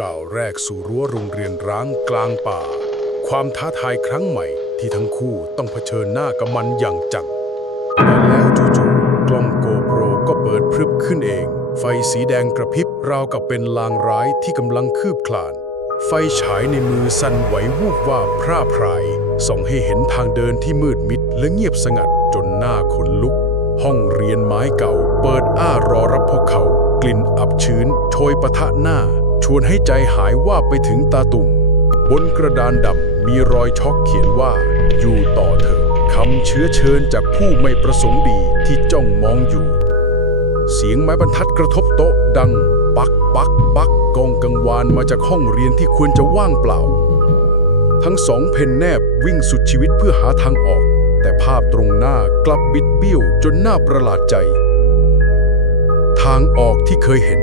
ก้าวแรกสู่รั้วโรงเรียนร้างกลางป่า ความท้าทายครั้งใหม่ที่ทั้งคู่ต้องเผชิญหน้ากับมันอย่างจังและแล้วจู่ๆกล้องโกโปรก็เปิดพรึบขึ้นเอง ไฟสีแดงกระพริบราวกับเป็นลางร้ายที่กำลังคืบคลาน ไฟฉายในมือสั่นไหววูบว่าบพร่าพรายส่องให้เห็นทางเดินที่มืดมิดและเงียบสงัดจนหน้าขนลุก ห้องเรียนไม้เก่า เปิดอ้ารอรับพวกเขา กลิ่นอับชื้นโชยปะทะหน้า ชวนให้ใจหายว่าไปถึงตาตุ่ม บนกระดานดำมีรอยช็อกเขียนว่า อยู่ต่อเถอะคำเชื้อเชิญจากผู้ไม่ประสงค์ดีที่จ้องมองอยู่ เสียงไม้บรรทัดกระทบโต๊ะดัง ปักปักปักกองกังวานมาจากห้องเรียนที่ควรจะว่างเปล่า ทั้งสองเพนแนบวิ่งสุดชีวิตเพื่อหาทางออก แต่ภาพตรงหน้ากลับบิดเบี้ยวจนน่าประหลาดใจ ทางออกที่เคยเห็น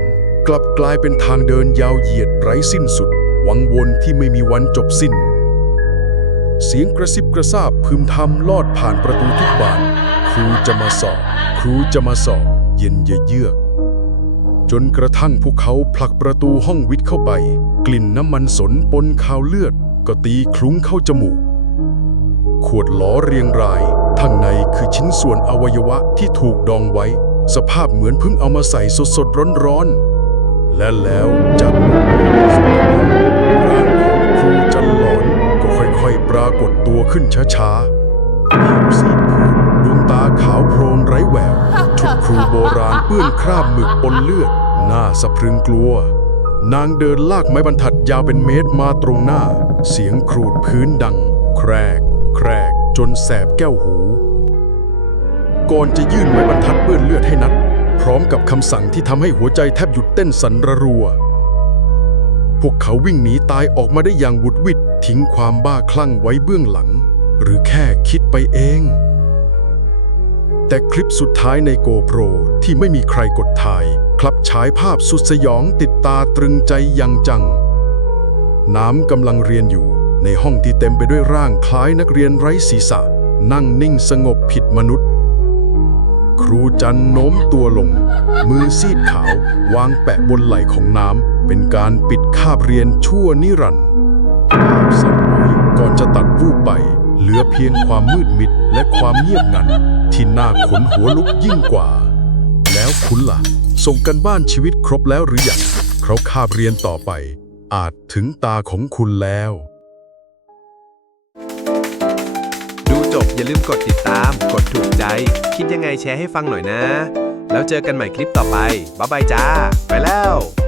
กลับกลายเป็นทางเดินยาวเหยียดไร้สิ้นสุด วังวนที่ไม่มีวันจบสิ้น เสียงกระซิบกระซาบพึมพำลอดผ่านประตูทุกบาน ครูจะมาสอบ ครูจะมาสอบ เย็นเยือก จนกระทั่งพวกเขาผลักประตูห้องวิทย์เข้าไป กลิ่นน้ำมันสนปนคาวเลือด ก็ตีคลุ้งเข้าจมูก ขวดล้อเรียงรายข้างในคือชิ้นส่วนอวัยวะที่ถูกดองไว้ สภาพเหมือนเพิ่งเอามาใส่สดๆร้อนๆ และแล้วจากร่างของครูจันหลอนก็ค่อยๆ ปรากฏตัวขึ้นช้าๆผิวสีผูดดวงตาขาวโพลนไร้แวว ชุดครูโบราณเปื้อนคราบหมึกปนเลือด หน้าสะพรึงกลัว นางเดินลากไม้บรรทัดยาวเป็นเมตรมาตรงหน้า เสียงครูดพื้นดัง แครก แครก จนแสบแก้วหู ก่อนจะยื่นไม้บรรทัดเปื้อนเลือดให้นัด พร้อมกับคำสั่งที่ทำให้หัวใจแทบหยุดเต้นสันระรัว พวกเขาวิ่งหนีตายออกมาได้อย่างวุดวิดทิ้งความบ้าคลั่งไว้เบื้องหลัง หรือแค่คิดไปเอง แต่คลิปสุดท้ายในโกโปรที่ไม่มีใครกดถ่าย คลับฉายภาพสุดสยองติดตาตรึงใจอย่างจัง น้ำกำลังเรียนอยู่ในห้องที่เต็มไปด้วยร่างคล้ายนักเรียนไร้ศีรษะ นั่งนิ่งสงบผิดมนุษย์ ครูจันโน้มตัวลง มือซีดขาววางแปะบนไหล่ของน้ำ เป็นการปิดคาบเรียนชั่วนิรันดร์ภาพสั่นไหวก่อนจะตัดวูบไป เหลือเพียงความมืดมิดและความเงียบงัน ที่น่าขนหัวลุกยิ่งกว่า แล้วคุณล่ะ ส่งกันบ้านชีวิตครบแล้วหรือยังเพราะคาบเรียนต่อไป อาจถึงตาของคุณแล้ว จบอย่าลืมกดติดตาม กดถูกใจ คิดยังไงแชร์ให้ฟังหน่อยนะ แล้วเจอกันใหม่คลิปต่อไป บ๊ายบายจ้า ไปแล้ว